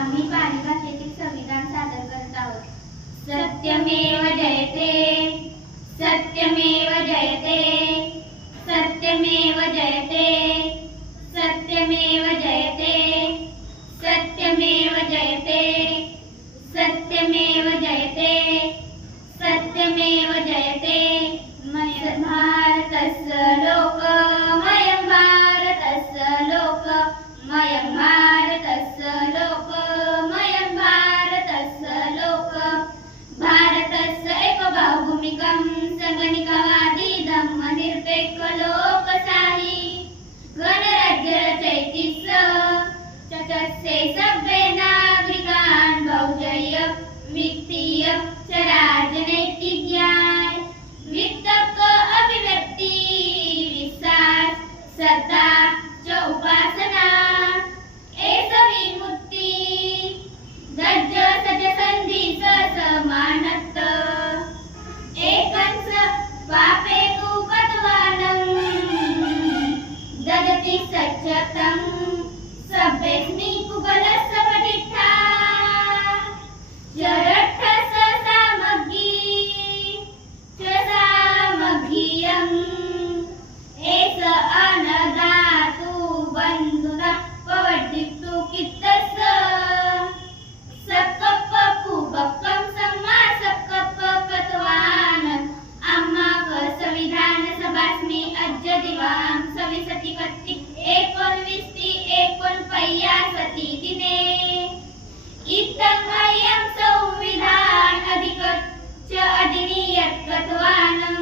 आम्ही पाली भाषेतील संविधान सादर करत आहोत. सत्यमेव जयते, सत्यमेव जयते, सत्यमेव जयते, सत्यमेव जयते, सत्यमेव जयते, सत्यमेव जयते, सत्यमेव जयते. मयं भारतस्य लोकमयं भारतस्य लोकमयं भारतस्य लोकमयं भारतस्य लोक. भारतस्य एकबाहुभूमिकं संगणिकवादी धम्मनिरपेक्ष लोकशाही गणराज्य रचयिता चतुर्थे सभ्ये नागरिकान् भौजय्य वित्तीय च राजनैतिक ज्ञान वित्तक अभिव्यक्ती विश्वास सत्ता च उपासना एसवी मुक्ती दज्ज सज संधी समानत्व एकंस पापे कुकत्वानं ददति सच्चतं सभ्यस्मि कुगलस्य पठिता चरठस सामग्री च सामग्रियं एस अनदातु बन्धुना पवटितु कित्तस्य सकप्प पुबक्कं सम्मा सकप्प कत्वानं आम्हाक संविधान सभास्मी अज्ज दिवां सविसति कत्तिक 1959 दिने इत्थं अयं संविधान अधिकृत्य अधिनियत कत्वानं